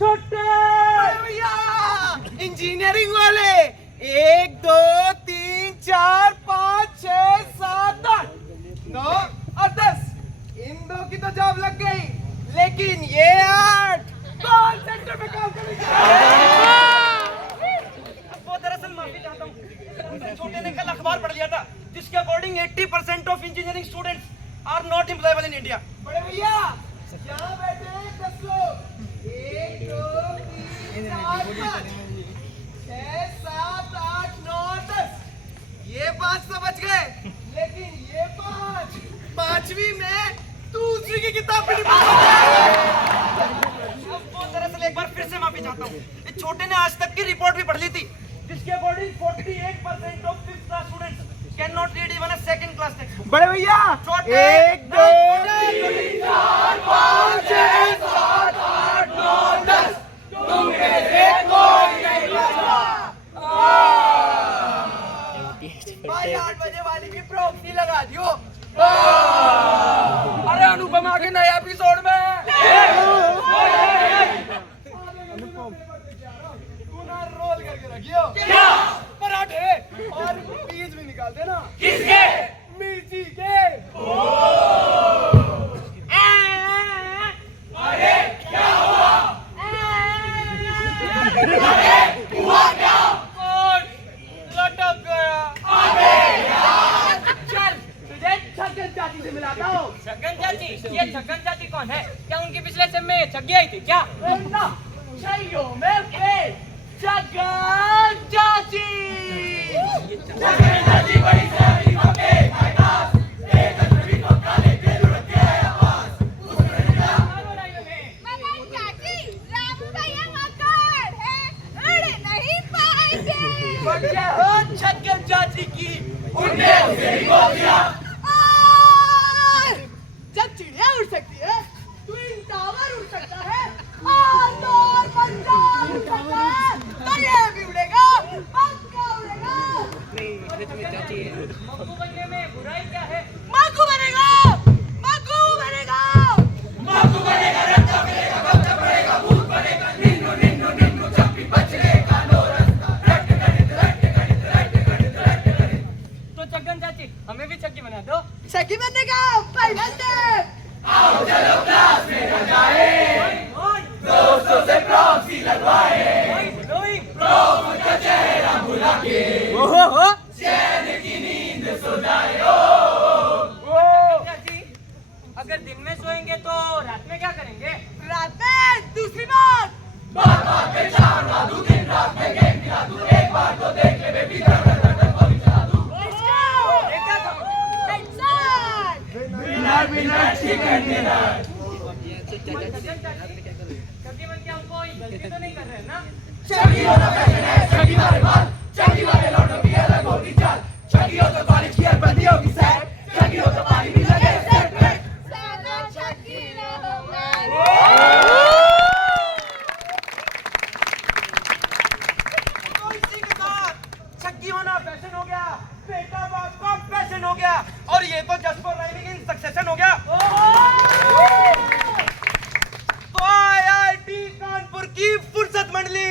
छोटे भैया इंजीनियरिंग वाले 1 2 3 4 5 6 7 8 9 और 10 इन दो की तो जॉब लग गई, लेकिन ये 8 कॉल सेंटर में काम करेंगे। वो दरअसल माफी चाहता हूँ, छोटे ने कल अखबार पढ़ लिया था जिसके according 80% of engineering students are not employable in India. बड़े भैया यहाँ बैठे 10 लोग 1 2 3 4 5 6 7 8 9 10 ये 5 तो बच गए, लेकिन ये 5 पांचवी में दूसरी की किताब भी वो दरअसल एक बार फिर से माफी चाहता हूँ, इस छोटे ने आज तक की रिपोर्ट भी पढ़ ली थी जिसके according 48% of 5th class students can not read even a second class text book. बड़े भैया छोटे 1 2 3 4 5 6 7 8 9 10 तुम में से कोई नहीं बचा। भाई 8 बजे वाली की प्रॉक्सी लगा दियो। अरे अनुपमा के नए एपिसोड में रोल करके रखियो। क्या? पराठे और बीज भी निकाल देना। किसके? मिर्ची के। अरे क्या हुआ? अरे हुआ क्या? लटक गया। अबे यार चल तुझे छगन चाची से मिलाता हूँ। छगन चाची? ये छगन चाची कौन है? क्या उनकी पिछले सेम में छगी आई थी क्या? चाहिए में फेल छगन चाची। छगन चाची बड़ी सैली मके माइनस एक अजनबी को काले तेल रखे आवाज उसने मगर चाची राम भैया मकान है, अड़े नहीं पाएंगे। बच्चे हो छगन चाची की उनने उसे ही बोल दिया। जब चिड़िया उड़ सकती है ट्विन टावर उड़ सकता है और पंजाब उड़ सकता है, तो ये भी उड़ेगा, पक्का उड़ेगा। मक्कू बनने में बुराई क्या है? माकू बनेगा, माकू बनेगा। माकू बनेगा, रत्ता मिलेगा, बच्चा बनेगा, भूत बनेगा, निन्नु निन्नु निन्नु चप्पी बचने का नो रास्ता। रट गणित। तो छगन चाची हमें भी छगी बना दो। छगी बनने का पहला स्टेप। आओ चलो क्लास में न जाए, दोस्तों से प्रॉक्सी लगवाए, प्रॉफ का चेहरा भुला के चैन की नींद सो जाए। छगन चाची अगर दिन में सोएंगे तो रात में क्या करेंगे? रात में दूसरी बात। बात बात पे चार रातू, दिन रात में गेम खिला दूं, एक बार तो देख ले बेबी धड़ धड़ धड़ को भी चला दूं। देखा था? Winner chicken dinner. छगन चाची छगी बन के हम कोई गलती तो नहीं कर रहे हैं ना? छगी होना फैशन है, छगी मारे माल, छगी वाले लौटो की अलग होती चाल, छगी हो तो कॉलेज की बंदी होगी सैट, छगी हो तो पानी भी लगे सेट सेट। सादा छकी रहूंगा। तो इसी के साथ छक्की होना फैशन हो गया, बेटा बाप का फैशन हो गया, और ये तो just for rhyming in succession हो गया। तो आईआईटी कानपुर की फुर्सत मंडली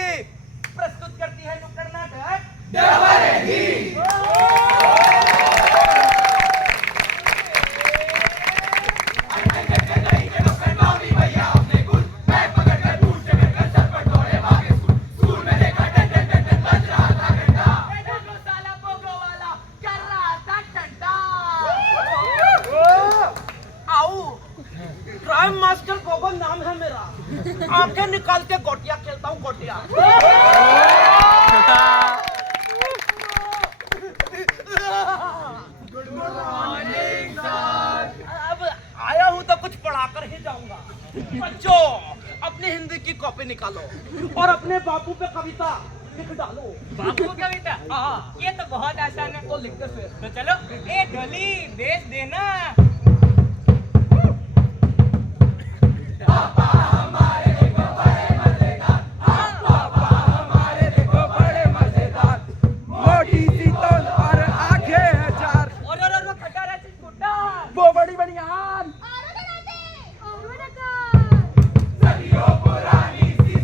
प्रस्तुत करती है नुक्कड़ नाटक क्राइम मास्टर गोगो नाम है मेरा, आंखें निकाल के गोटिया खेलता हूँ, गोटिया। Good morning sir. अब आया हूँ तो कुछ पढ़ाकर ही जाऊंगा। बच्चों अपनी हिंदी की कॉपी निकालो और अपने बापू पे कविता लिख डालो। बापू कविता? हाँ। ये तो बहुत आसान है। तो लिखते फिर। तो चलो ए ढोली भेज देना। वो बड़ी बड़ी आन और बनाते और बनाते। सदियों पुरानी सी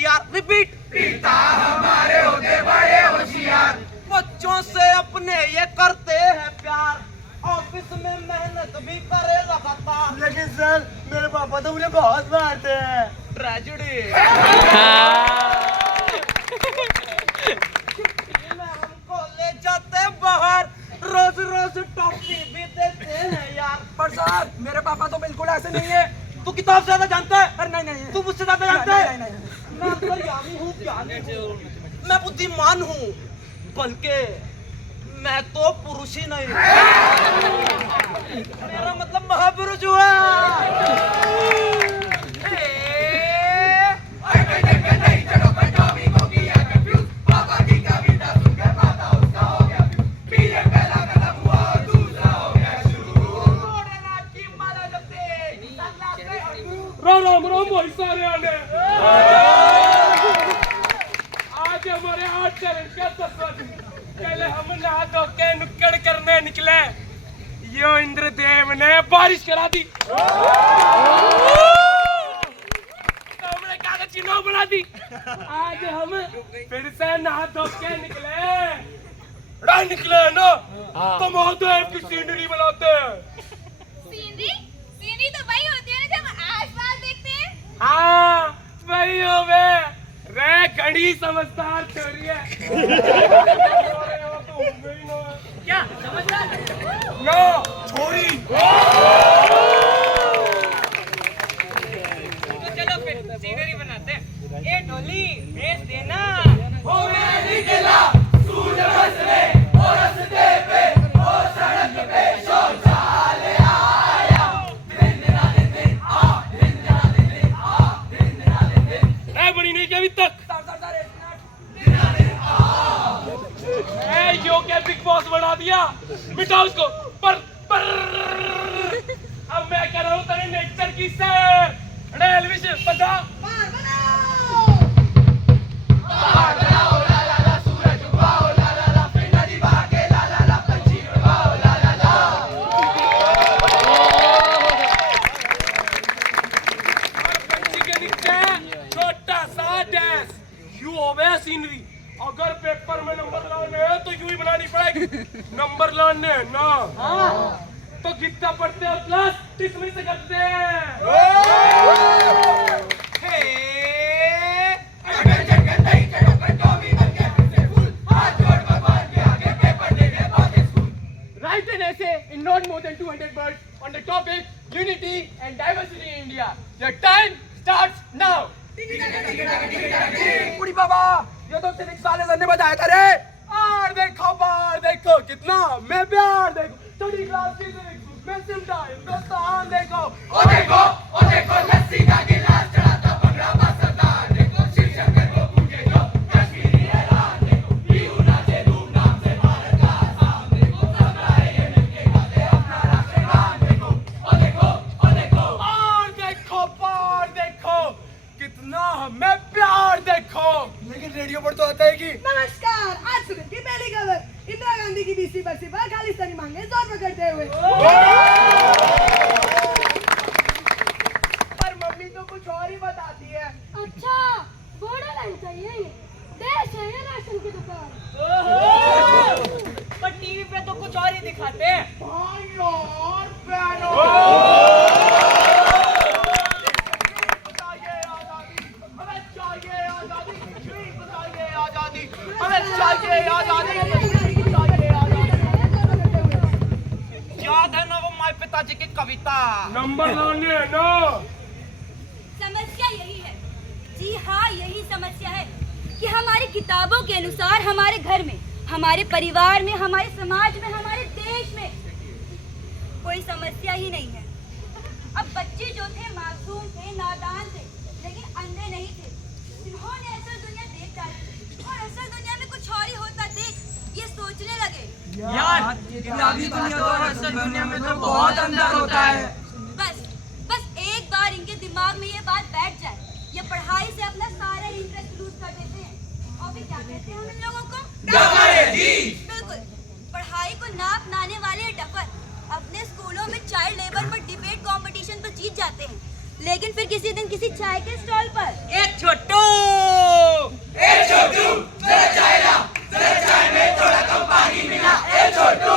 होशियार। रिपीट। पिता हमारे होते बड़े होशियार, बच्चों से अपने ये करते हैं प्यार, ऑफिस में मेहनत भी करे लगातार। लेकिन सर मेरे पापा तो मुझे बहुत मारते हैं। ट्रेजेडी। हमको ले जाते बाहर, रोज रोज टॉफी भी देते हैं यार। पर सर मेरे पापा तो बिल्कुल ऐसे नहीं है। तू किताब से ज्यादा जानता है? अरे नहीं नहीं तू मुझसे ज्यादा जानता है? नहीं, नहीं, मैं अंतर्यामी हूँ, ज्ञानी हूँ, मैं बुद्धिमान हूँ, बल्कि मैं तो पुरुष ही नहीं, मेरा मतलब महापुरुष हुआ। नहीं चढ़ो पर टॉमी को किया कंफ्यूज, पापा की कविता सुनकर माता उसका हो गया फ्यूज, पीरियड पहला खत्म हुआ और दूसरा हो गया शुरू। राम राम भाई सारे आने। आज हमारे 8 चरण का सफर, कल हम नहा धो के नुक्कड़ करने निकले, यो इंद्रदेव ने बारिश करा दी, तो हमने कागज की नाव बना दी। आज हम फिर से नहा धो के निकले ना, तो महादेव की सीनरी बनाते हैं। सीनरी सीनरी तो वही होती है ना जब आसपास देखते हैं। हाँ वही हो वे रे, घड़ी समझदार छोरी है। क्या समझदार? नो छोरी। तो चलो फिर सीनरी बनाते हैं। ए ढोली भेज देना। हो मैं निकला सूरज हंसने और रस्ते पे और सड़क पे शौचालय आया, दिन ए बड़ी नहीं क्या अभी तक? ए यो क्या बिग बॉस बना दिया, मिटाओ उसको। पर अब मैं कह रहा हूँ तेरे नेचर की सैर, एलविश बता। पहाड़ बनाओ ला ला ला, सूरज उगाओ ला ला ला, फिर नदी भागे ला ला ला, पंछी उड़वाओ ला ला ला। पंछी के नीचे छोटा सा डैश, यू होवे सीनरी। अगर पेपर में नंबर लाने हैं तो यूं ही बनानी पड़ेगी। नंबर लाने हैं ना, तो कितना पढ़ते हो क्लास? 10वीं से करते हैं। अगर जगत नहीं चढ़ो पर टॉमी बन के फिर से फूल, हाथ जोड़ भगवान के आगे पेपर देने पहुंचे school. Write an essay in not more than 200 words on the topic unity and diversity in India. Your time starts now. बुढ़ी बाबा, ये तो सिविक्स वाले सर ने बताया था रे। आर देखो बार देखो कितना मैं प्यार देखो, छोटी क्लास की सिविक्स में सिमटा हिंदुस्तान देखो। ओ देखो लस्सी का गिलास चढ़ाता भंगड़ा बसता, देखो शीर्षक को पूछे जो कश्मीरी ऐलान, देखो पीहू नाचे धूमधाम से भारत का आसाम, देखो सब गाए ये मिलके गाते अपना राष्ट्रगान, देखो ओ देखो और देखो पार देखो कितना हमें प्यार देखो। लेकिन रेडियो पर तो आता है कि नमस्कार, आज सुबह की पहली खबर, इंदिरा गांधी की बीसी बरसी पर खालिस्तानी मांगे जोर पकड़ते हुए। पर मम्मी तो कुछ और ही बताती है। अच्छा, बॉर्डर लाइन चाहिए ये, देश है ये राशन की दुकान। पर टीवी पे तो कुछ और ही दिखाते हैं। भाइयों और बहनों, याद है ना वो माय पिताजी की कविता? नंबर लाने हैं ना। समस्या यही है, जी हाँ यही समस्या है कि हमारी किताबों के अनुसार हमारे घर में, हमारे परिवार में, हमारे समाज में, हमारे देश में कोई समस्या ही नहीं है। अब बच्चे जो थे मासूम थे, नादान थे, लेकिन अंधे नहीं थे, जिन्होंने असल दुनिया देख डाली और असल दुनिया में कुछ और ही होता देख ये सोचने लगे। यार किताबी दुनिया तो असल दुनिया में तो बहुत अंदर होता है। बस एक बार इनके दिमाग में ये बात बैठ जाए, ये पढ़ाई से अपना सारा इंटरेस्ट लूज कर देते हैं। और फिर क्या कहते हैं हम इन लोगों को? बिल्कुल, पढ़ाई को नाप नाने वाले डफर अपने स्कूलों में चाइल्ड लेबर पर डिबेट कंपटीशन पर जीत जाते हैं, लेकिन फिर किसी दिन किसी चाय के स्टॉल पर छोटू जरा चाय ला, जरा चाय में थोड़ा कम पानी मिला। ए छोटू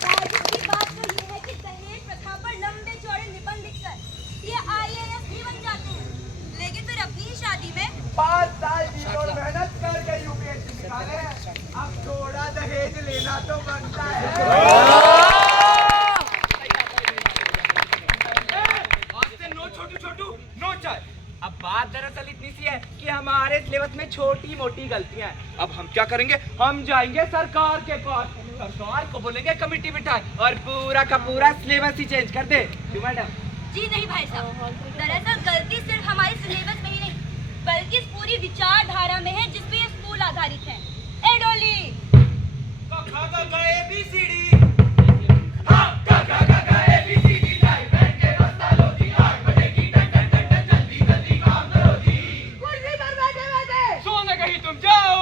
ताज्जुब की बात तो ये है कि दहेज प्रथा पर लंबे चौड़े निबंध लिखकर ये IAS भी बन जाते हैं, लेकिन फिर अपनी ही शादी में 5 साल की और मेहनत करके यूपीएससी निकाले हैं। अब थोड़ा दहेज लेना तो बनता है। नो चाय। अब बात दरअसल इतनी सी है कि हमारे सिलेबस में छोटी मोटी गलतियां हैं। अब हम क्या करेंगे, हम जाएंगे सरकार के पास, सरकार को बोलेंगे कमेटी बिठाए और पूरा का पूरा सिलेबस ही चेंज कर दे। क्यों मैडम? जी नहीं भाई साहब, दरअसल गलती सिर्फ हमारे सिलेबस में ही नहीं बल्कि इस पूरी विचारधारा में है जिस पे ये स्कूल आधारित है। ए डोली कुर्सी पर बैठे बैठे सोने कहीं तुम जाओ।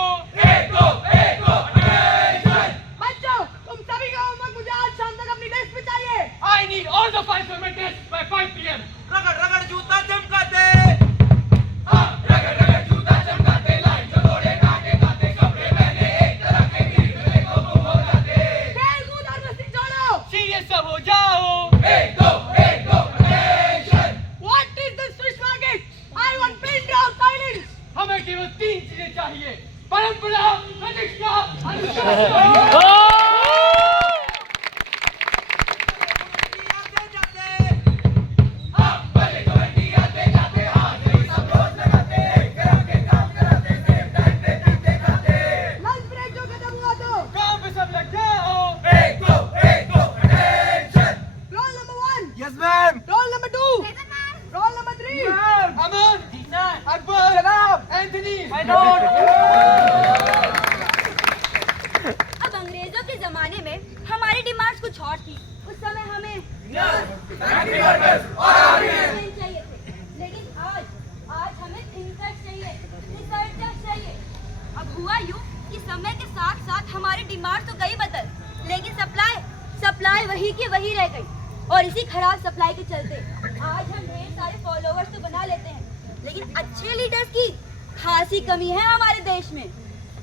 बच्चों, तुम सभी का होमवर्क मुझे आज शाम तक अपनी डेस्क पे चाहिए। I need all the files for my test by 5 p.m. रगड़ रगड़ जूता चमका दे। खेल कूद और मस्ती छोड़ो। सीरियस सब हो जाओ। What is this fish market? I want pin down silence. हमें केवल 3 चीजें चाहिए, परंपरा, प्रतिष्ठा, अनुशासन। लंच ब्रेक जो खत्म हुआ तो काम पे सब लग जाओ। Roll number 1, yes ma'am. Roll number 2, roll number 3। अमन, अकबर, जनाब, एंथनी, अब अंग्रेजों के जमाने में हमारी डिमांड्स कुछ और थी। उस समय हमें चाहिए थे, लेकिन आज हमें थिंकर्स चाहिए, रिसर्चर्स चाहिए। अब हुआ यूं कि समय के साथ साथ हमारी डिमांड तो गई बदल, लेकिन सप्लाई वही की वही रह गई। और इसी खराब सप्लाई के चलते आज हम ढेर सारे फॉलोवर्स तो बना लेते हैं, लेकिन अच्छे लीडर्स की खासी कमी है हमारे देश में।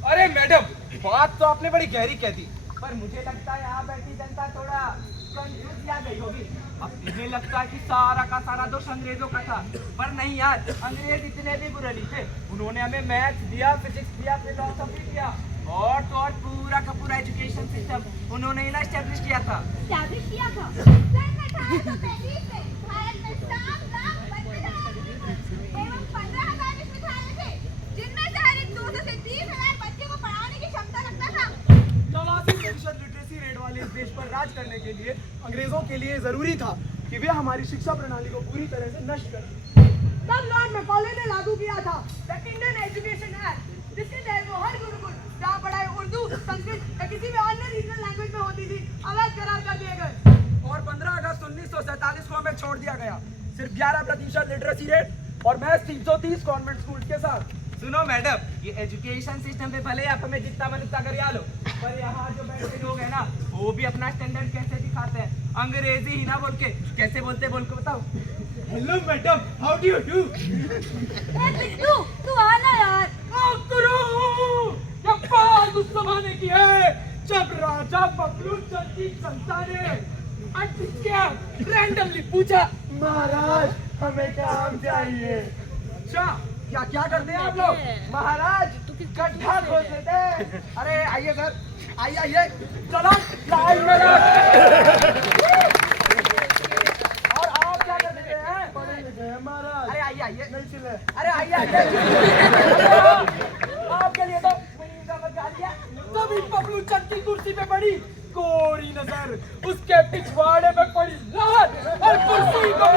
अरे मैडम, बात तो आपने बड़ी गहरी कह दी, पर मुझे लगता है यहाँ बैठी जनता थोड़ा कंफ्यूज आ गई होगी। अब इन्हें लगता है कि सारा का सारा दोष अंग्रेजों का था, पर नहीं यार, अंग्रेज इतने भी बुरे नहीं थे। उन्होंने हमें मैथ्स दिया, फिजिक्स दिया, फिलोसफी दिया और तो और पूरा का पूरा एजुकेशन सिस्टम उन्होंने ही ना एस्टेब्लिश किया था। एस्टैब्लिश किया था। एवं 15,000 विश्वविद्यालय थे, जिनमें से हर एक 200 से 30,000 बच्चे को पढ़ाने की क्षमता रखता था। 89% लिटरेसी रेट वाले इस देश पर राज करने के लिए अंग्रेजों के लिए जरूरी था कि वे हमारी शिक्षा प्रणाली को पूरी तरह से नष्ट कर दें। तब लॉर्ड मैकॉले ने लागू किया था द इंडियन एजुकेशन एक्ट, जिसके तहत वो हर गुरुकुल जहाँ पढ़ाई उर्दू, संस्कृत या किसी भी अन्य रीजनल लैंग्वेज में होती थी अवैध करार कर दिए गए। और 15 अगस्त 1947 को हमें छोड़ दिया गया सिर्फ 11% लिटरेसी रेट और महज 330 कॉन्वेंट स्कूल के साथ। सुनो मैडम, ये एजुकेशन सिस्टम पे भले आप हमें जितना मन उतना करिया लो, पर यहाँ जो बैठे लोग हैं ना, वो भी अपना स्टैंडर्ड कैसे दिखाते हैं, अंग्रेजी ही ना बोल के। कैसे बोलते बोल के बताओ। Hello madam, how do you do? तू आना यार। ये बात उस जमाने की है जब राजा बबलू चंद की जनता ने रैंडमली पूछा, महाराज हमें काम चाहिए। अच्छा, क्या क्या करते हैं आप लोग? महाराज गड्ढा खोद देते हैं। अरे आइए सर, आइए चलो लाइन में लग। और आप क्या करते हैं? पढ़े लिखे हैं महाराज। अरे आइए नहीं चिल्ले। अरे आइए आपके लिए तो मैंने इनका बचा दिया। तभी बबलू चंद की कुर्सी पे पड़ी कोरी नजर, उसके पिछवाड़े में पड़ी लाल और कुर्सी को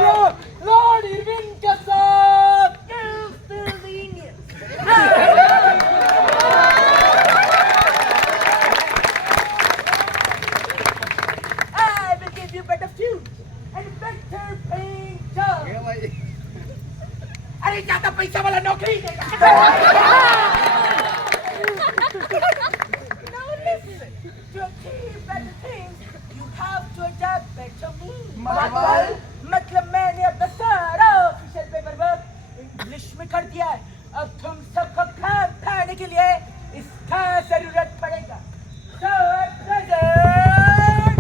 लॉर्ड इरविन के साथ। I will give you better food and better paying job. अरे ज्यादा पैसा वाला नौकरी देगा। Now listen, to achieve better things, you have to adapt मतलब मैंने अपना सारा ऑफिशियल पेपर वर्क इंग्लिश में कर दिया है। अब तुम सबको खाम खाने के लिए इसका जरूरत पड़ेगा। So at present,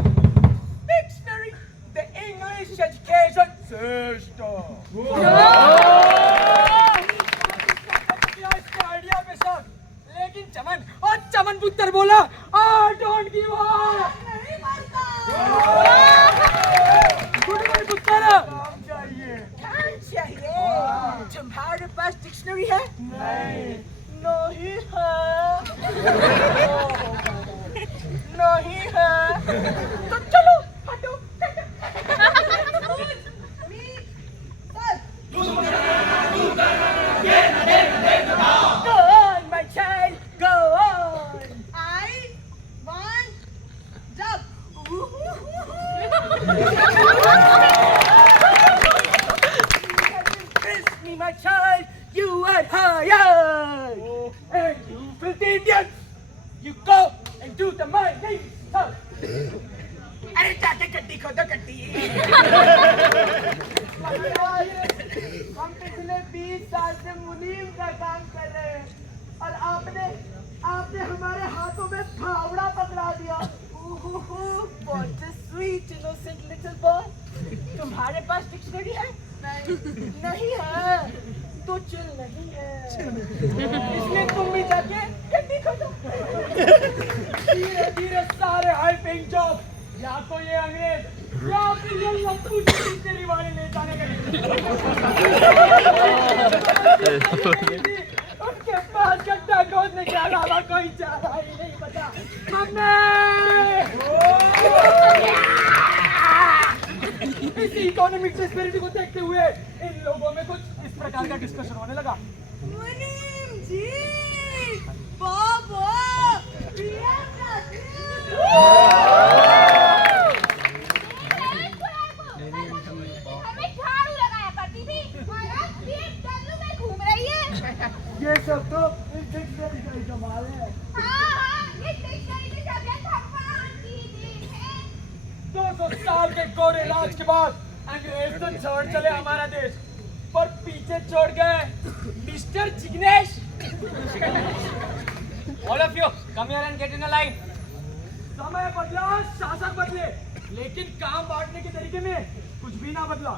dictionary, the English education system. Idea पे सब, लेकिन चमन और चमन पुत्र बोला I don't give up. नहीं मानता। चाहिए। तुम्हारे पास डिक्शनरी है? नहीं है। नहीं है। तो चलो हटो। Go on, my child. Go on. I want jump. Kiss me, my child. You are hired. And you filthy Indians, you go and do the my name stuff. अरे जाके गड्डी खोदो गड्डी। हम पिछले 20 साल से मुनीम का काम कर रहे हैं और आपने हमारे हाथों में फावड़ा पकड़ा दिया। What a sweet innocent little boy. तुम्हारे पास डिक्शनरी है? नहीं है। तो चिल नहीं है। इसलिए तुम भी जाके गड्डी खोदो। धीरे धीरे सारे हाई पेइंग जॉब या तो ये अंग्रेज या फिर ये लंबू तेरी वाली ले जाने उनके पास गड्ढा खोदने के अलावा कोई चारा ही नहीं बचा। इसी इकोनॉमिक डिस्पैरिटी को देखते हुए इन लोगों में कुछ इस प्रकार का डिस्कशन होने लगा। मुनीम जी, बाबा, हमें झाड़ू लगाया करती थी और अब BMW में घूम रही है। ये सब तो डिक्शनरी का ही कमाल है। हाँ, ये डिक्शनरी की शब्द भगवान की दी है। 200 साल के गोरे राज के बाद अंग्रेज तो छोड़ चले हमारा देश, पर पीछे छोड़ गए mister Jignesh. All of you, come here and get in a line. समय बदला, शासक बदले, लेकिन काम बांटने के तरीके में कुछ भी ना बदला।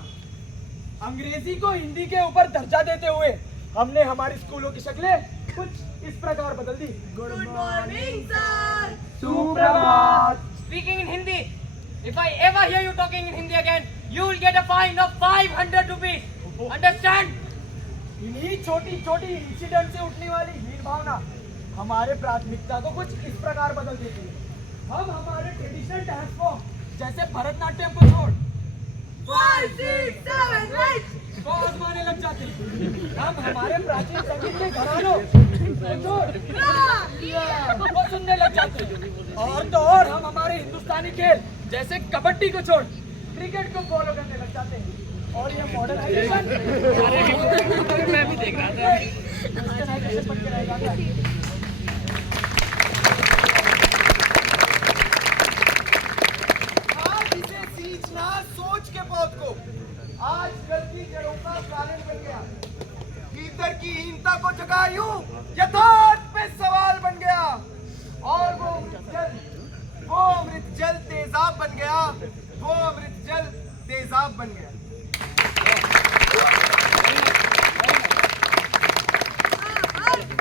अंग्रेजी को हिंदी के ऊपर दर्जा देते हुए हमने हमारी स्कूलों की शक्लें कुछ इस प्रकार बदल दी। Good morning sir. सुप्रभात। Speaking in Hindi. If I ever hear you talking in Hindi again, you will get a fine of 500 rupees. Understand? इन्हीं छोटी छोटी इंसिडेंट से उठने वाली हीन भावना हमारे प्राथमिकता को कुछ इस प्रकार बदल देती है। हम हमारे ट्रेडिशनल डांस फॉर्म जैसे भरतनाट्यम को छोड़ 5, 6, 7, 8 को आजमाने लग जाते हैं। हम हमारे प्राचीन संगीत के घरानों को छोड़ वो सुनने लग जाते हैं। और तो और हम हमारे हिंदुस्तानी खेल जैसे कबड्डी को छोड़ क्रिकेट को फॉलो करने लग जाते हैं। और ये मॉडर्नाइजेशन मैं भी देख रहा था। आज इसे सींचना सोच के पौध को आज गलती जड़ों का कारण बन गया। भीतर की हीनता को जगा यूं यथार्थ पे सवाल बन गया और वो अमृत जल तेजाब बन गया। वो अमृत जल तेजाब बन गया।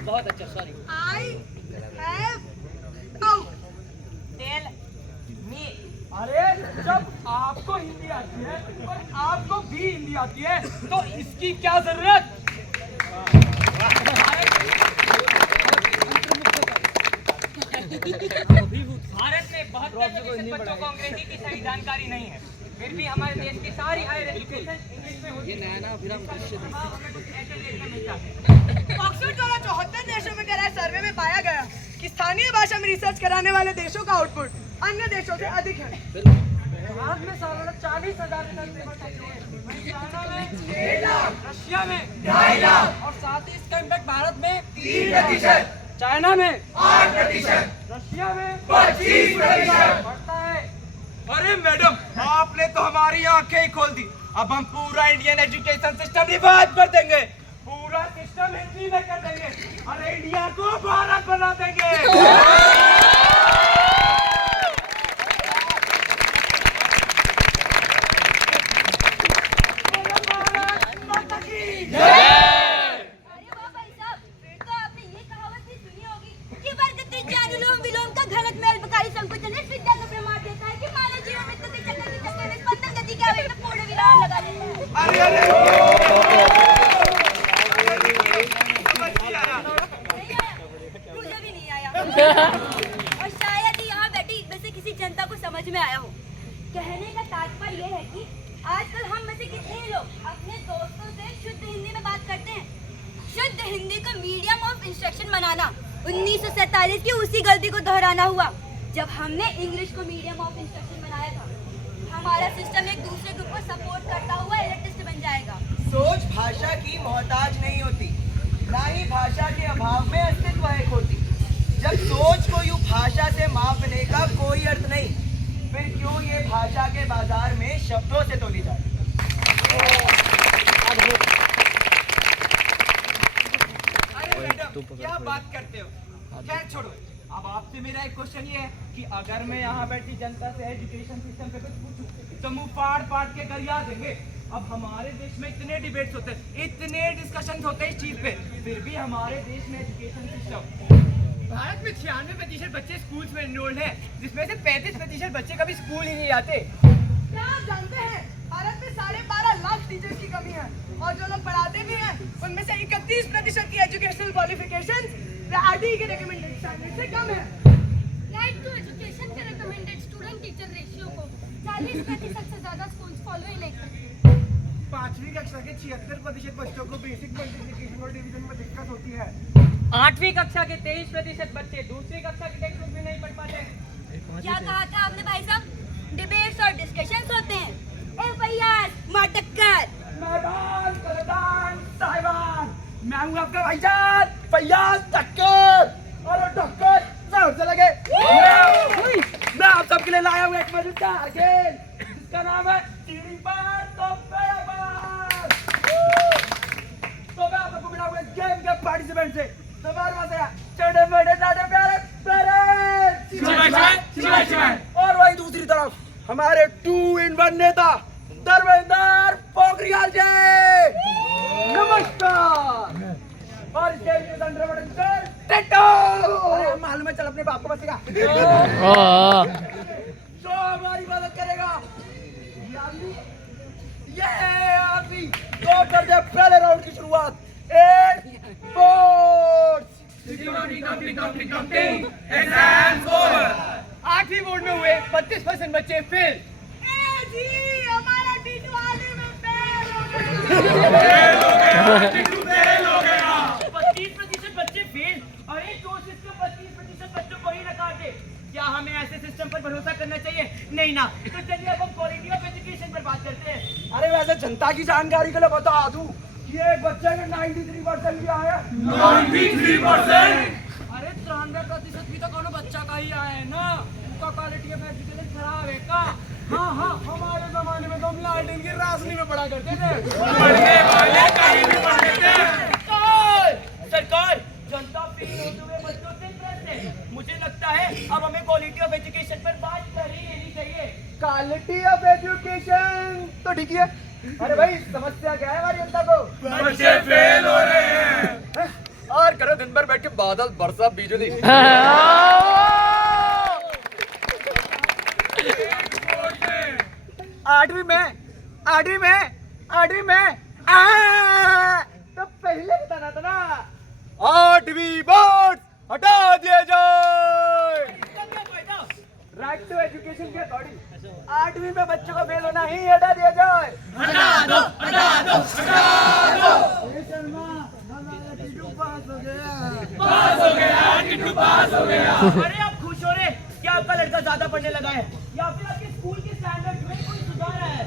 बहुत अच्छा, sorry. I have out. Tell me. अरे जब आपको हिंदी आती है और आपको भी हिंदी आती है तो इसकी क्या जरूरत? भारत में 72% बच्चों को अंग्रेजी की सही जानकारी नहीं है, फिर भी हमारे देश की सारी हायर एजुकेशन इंग्लिश में होती है। हमें कुछ ऐसे देखने मिल जाते हैं। ऑक्सफोर्ड द्वारा 74 देशों में कराए सर्वे में पाया गया कि स्थानीय भाषा में रिसर्च कराने वाले देशों का आउटपुट अन्य देशों से अधिक है। भारत में सालाना 40,000 टन पेपर चाहिए हुए, चाइना में 1 लाख, रशिया में 2.5 लाख और साथ ही इसका इम्पैक्ट भारत में 3%, चाइना में 8%, रशिया में 25% बढ़ता है। अरे मैडम, आपने तो हमारी आंखें ही खोल दी। अब हम पूरा इंडियन एजुकेशन सिस्टम रिवाइव कर देंगे, पूरा सिस्टम हिंदी में कर देंगे और इंडिया को भारत बना देंगे। अरे वाह भाई साहब, फिर तो आपने ये कहावत भी सुनी होगी कि वर्गति अनुलोम विलोम का घनक में अल्पकारी संकुचन इस विद्या का प्रमाण देता है कि मानव जीवन में तो चक्कर की चक्कर में स्पंदन गति के आवेश में पूर्ण विराम लगा देता है। अरे नहीं आया, मुझे भी नहीं आया और शायद ही यहाँ बैठी वैसे किसी जनता को समझ में आया हो। कहने का तात्पर्य यह है कि आजकल हम में से कितने लोग अपने दोस्तों से शुद्ध हिंदी में बात करते हैं। शुद्ध हिंदी को मीडियम ऑफ इंस्ट्रक्शन बनाना 1947 की उसी गलती को दोहराना हुआ जब हमने इंग्लिश को मीडियम ऑफ इंस्ट्रक्शन बनाया था। हमारा सिस्टम एक दूसरे ग्रुप को सपोर्ट करता हुआ एलिटिस्ट बन जाएगा। सोच भाषा की मोहताज नहीं होती, ना ही भाषा के अभाव में अस्तित्व एक होती। जब सोच को यूं भाषा से मापने का कोई अर्थ नहीं, फिर क्यों ये भाषा के बाजार में शब्दों से तोली जाए। अरे मैडम, क्या बात करते हो? खैर छोड़ो, अब आपसे मेरा एक क्वेश्चन ये है कि अगर मैं यहाँ बैठी जनता से एजुकेशन सिस्टम पे कुछ पूछूं तो मुंह फाड़ फाड़ के गरिया देंगे। अब हमारे देश में इतने डिबेट्स होते हैं, इतने डिस्कशन होते हैं इस चीज पे, फिर भी हमारे देश में एजुकेशन सिस्टम, भारत में 96% बच्चे स्कूल्स में एनरोल्ड हैं, जिसमें से 35% बच्चे कभी स्कूल ही नहीं जाते। क्या आप जानते हैं भारत में 12.5 लाख टीचर्स की कमी है और जो लोग पढ़ाते भी हैं उनमें से 31% की एजुकेशनल क्वालिफिकेशंस आरटी के रिकमेंडेड स्टैंडर्ड से कम है। राइट टू एजुकेशन के रिकमेंडेड स्टूडेंट टीचर रेशियो को 40% से ज्यादा स्कूल्स फॉलो ही नहीं करते। 5वीं कक्षा के 76% बच्चों को बेसिक मल्टीप्लिकेशन और डिवीजन में दिक्कत होती है। 8वीं कक्षा के 23% बच्चे दूसरी कक्षा की टेक्स्ट बुक भी नहीं पढ़ पाते। क्या कहा था आपने भाई साहब? डिबेट्स और डिस्कशंस होते हैं। एफआईआर माटक्कर मैदान कलदान साहिबान, मैं हूँ आपका भाईजान फैयाज टक्कर और टक्कर जोर से लगे। मैं आप सबके लिए लाया हूँ एक मजेदार गेम जिसका नाम है टीडी पर तो बेबार। तो मैं आप सबको मिलाऊंगा इस गेम के पार्टिसिपेंट से। तो बार बार से चढ़े बड़े डाटे प्यारे प्यारे और वही दूसरी तरफ हमारे 2 in 1 नेता धर्मेंद्र पोखरियाल जी, नमस्कार। और स्टेज के अंदर टेटो, अरे मालूम है, चल अपने बाप को बचेगा जो हमारी मदद करेगा। ये आदमी तो कर दे पहले राउंड की शुरुआत। 8 बोर्ड्स, 8वीं बोर्ड में हुए 32% बच्चे फेल। जी हमारा टीटू आगे में फेल हो गया। 25% बच्चे फेल। अरे जो सिस्टम 25% बच्चों को ही रखा दे, क्या हमें ऐसे सिस्टम पर भरोसा करना चाहिए? नहीं ना। तो चलिए अब हम क्वालिटी ऑफ एजुकेशन पर बात करते हैं। अरे वैसे जनता की जानकारी के लिए बता दूं कि एक बच्चे के 93% भी आया। 93%? अरे 93% भी तो कोनो बच्चा का ही आया है ना। तो क्वालिटी ऑफ एजुकेशन खराब है का? हाँ हाँ, हमारे जमाने में तो हम लालटेन की रोशनी में पढ़ा करते थे। पढ़ने वाले कहीं भी पढ़ते थे। सरकार जनता फेल होते हुए बच्चों से इंटरेस्ट है। मुझे लगता है अब हमें क्वालिटी ऑफ एजुकेशन पर बात कर ही लेनी चाहिए। क्वालिटी ऑफ एजुकेशन तो ठीक है। अरे भाई समस्या क्या है हमारी जनता को? बच्चे फेल हो रहे हैं और करो दिन भर बैठ के बादल बरसा बिजली। 8वीं में तो पहले बताना था ना। 8वीं बोर्ड हटा दिया जाए। राइट टू एजुकेशन के अकॉर्डिंग 8वीं में बच्चों को फेल होना ही हटा दिया जाए। हटा दो, हटा दो, हटा दो। शर्मा हमारा टीटू पास हो गया। पास हो गया, टीटू पास हो गया। अरे आप खुश हो रहे क्या आपका लड़का ज्यादा पढ़ने लगा है या फिर आपके स्कूल के स्टैंडर्ड में कोई सुधार है?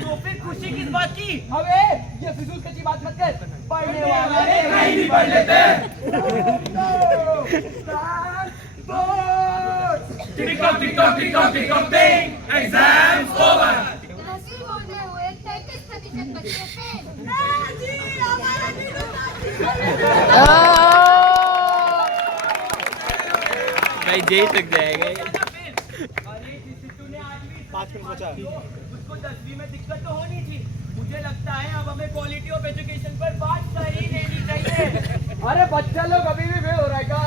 तो फिर खुशी किस बात की? अबे ये फिजूल कच्ची बात मत कर, पढ़ने वाले कहीं नहीं पढ़ लेते। Exams over. जी हमारा भाई जेई तक जाएगा ये। अरे सिद्धू ने 5 मिनट बचा, उसको 10वीं में दिक्कत तो होनी थी। मुझे लगता है अब हमें क्वालिटी ऑफ एजुकेशन पर बात कर ही लेनी चाहिए। अरे बच्चा लोग अभी भी फेल हो रहा है क्या?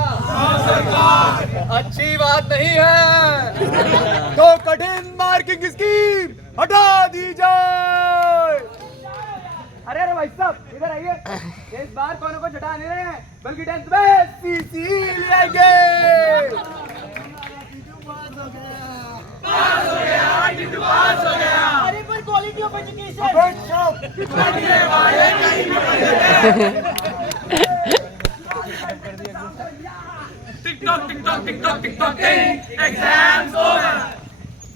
अच्छी बात नहीं है, तो कठिन मार्किंग स्कीम हटा दी जाए। अरे अरे भाई साहब इधर आइए, इस बार कौन को छटा नहीं रहे हैं, बल्कि 10th में सीसी ले आएंगे। अरे पर quality of education TikTok TikTok TikTok TikTok exams over.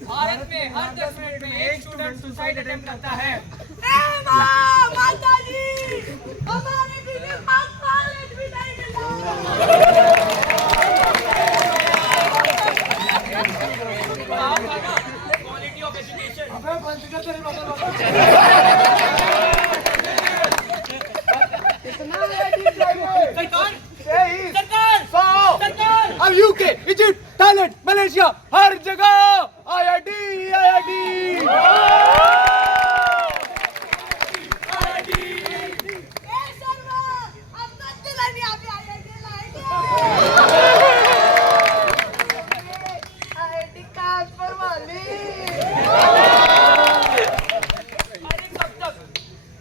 Bharat में हर 10 मिनट में एक स्टूडेंट सुसाइड अटेम्प्ट करता है। माता जी हमारे दीदी कॉलेज भी नहीं मिला। क्वालिटी ऑफ एजुकेशन सरकार अब यूके, इजिप्ट, थाईलैंड, मलेशिया हर जगह आईआईटी आईआईटी।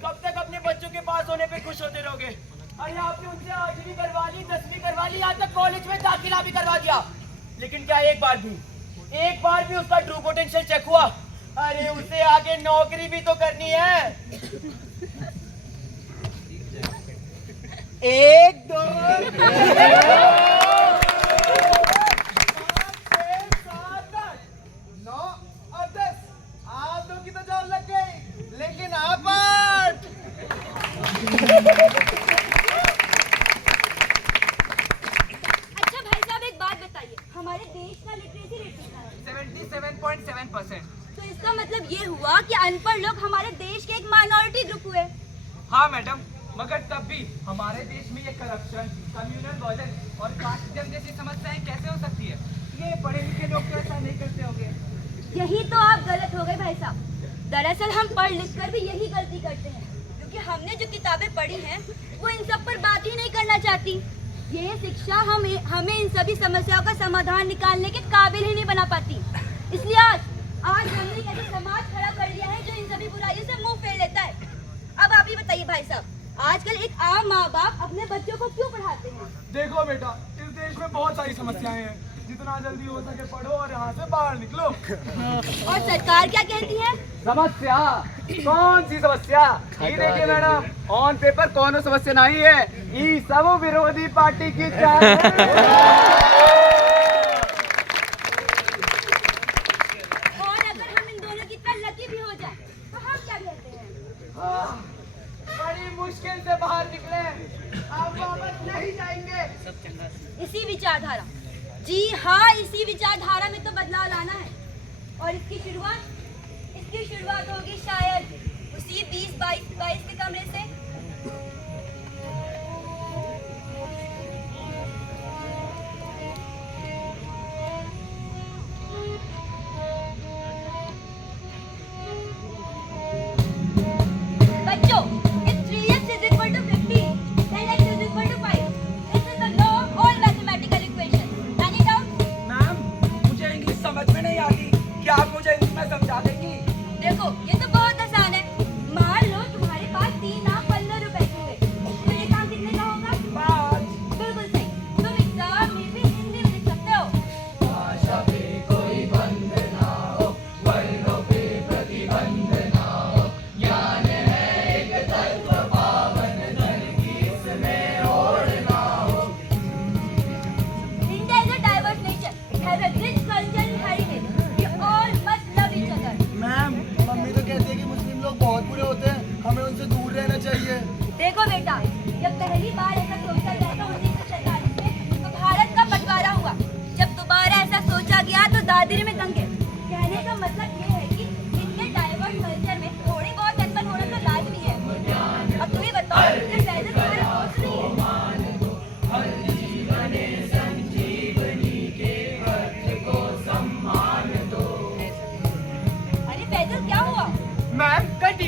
कब तक अपने बच्चों के पास होने पे खुश होते रहोगे? अरे आपने उनसे 8वीं करवा ली, 10वीं करवा ली, यहाँ तक कॉलेज में दाखिला भी करवा दिया, लेकिन क्या एक बार भी उसका ट्रू पोटेंशियल चेक हुआ? अरे उसे आगे नौकरी भी तो करनी है। 1 2 9 और 10 आप दो की तो जॉब लग गई, लेकिन आप 8। अच्छा भाई साहब एक बात बताइए, हमारे देश का लिटरेसी रेट कितना है? 77.7%। तो इसका मतलब ये हुआ कि अनपढ़ लोग हमारे देश के एक माइनॉरिटी ग्रुप हुए। हाँ मैडम, मगर तब भी हमारे देश में ये करप्शन, कम्युनल वायलेंस और कास्टिज्म जैसी समस्याएं कैसे हो सकती है? ये पढ़े लिखे लोग तो ऐसा नहीं करते होंगे। यही तो आप गलत हो गए भाई साहब। दरअसल हम पढ़ लिख कर भी यही गलती करते हैं, क्योंकि हमने जो किताबें पढ़ी हैं वो इन सब पर बात ही नहीं करना चाहती। ये शिक्षा हमें इन सभी समस्याओं का समाधान निकालने के काबिल ही नहीं बना पाती। इसलिए आज हमने एक ऐसा समाज खड़ा कर लिया है जो इन सभी बुराइयों से मुंह फेर लेता है। अब आप ही बताइए भाई साहब, आजकल एक आम माँ बाप अपने बच्चों को क्यों पढ़ाते हैं? देखो बेटा, इस देश में बहुत सारी समस्याएं हैं, जितना जल्दी हो सके पढ़ो और यहाँ से बाहर निकलो। और सरकार क्या कहती है? समस्या? कौन सी समस्या? ये देखिए मैडम, ऑन पेपर कौन समस्या नहीं है, ये सब विरोधी पार्टी की चाल है। और अगर हम इन दोनों की तरह लकी भी हो जाए तो हम क्या कहते हैं? बड़ी मुश्किल से बाहर निकले, आप वापस नहीं जाएंगे। इसी विचारधारा, जी हाँ इसी विचारधारा में तो बदलाव लाना है। और इसकी शुरुआत होगी शायद उसी 20-22 के कमरे से। बच्चों, if 3x is equal to 50, then x is equal to 5. This is the law of all mathematical equations. Any doubts? Ma'am, मुझे इंग्लिश समझ में नहीं आती, क्या आप मुझे इसमें समझा देंगी? देखो ये तो बहुत आसान है। मान लो तुम्हारे पास 3 लाख 15 रुपए हुए, तो ये काम कितने का होगा? 5। बिल्कुल सही। तुम एग्जाम में भी हिंदी में लिख सकते हो। India is a diverse nation. It has a rich cultural heritage. We all must love each other. Ma'am, mummy तो कहती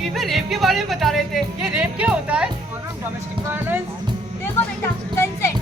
टीवी पे रेप के बारे में बता रहे थे। ये रेप क्या होता है? Domestic violence. देखो बेटा, कंसेंट।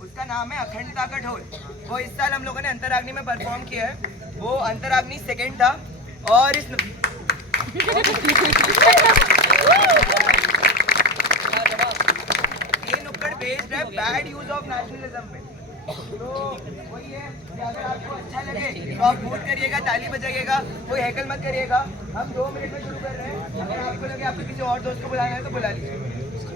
उसका नाम है अखंडता का ढोल। वो इस साल हम लोगों ने अंतराग्नि में परफॉर्म किया है। वो अंतराग्नि सेकंड था और इस ये नुक्कड़ बेस्ड है बैड यूज ऑफ नेशनलिज्म पे। तो वही है कि अगर आपको अच्छा लगे तो आप वोट करिएगा, ताली बजाइएगा, कोई हैकल मत करिएगा। हम 2 मिनट में शुरू कर रहे हैं। अगर आपको लगे आपके किसी और दोस्त को बुलाना है तो बुला लीजिए।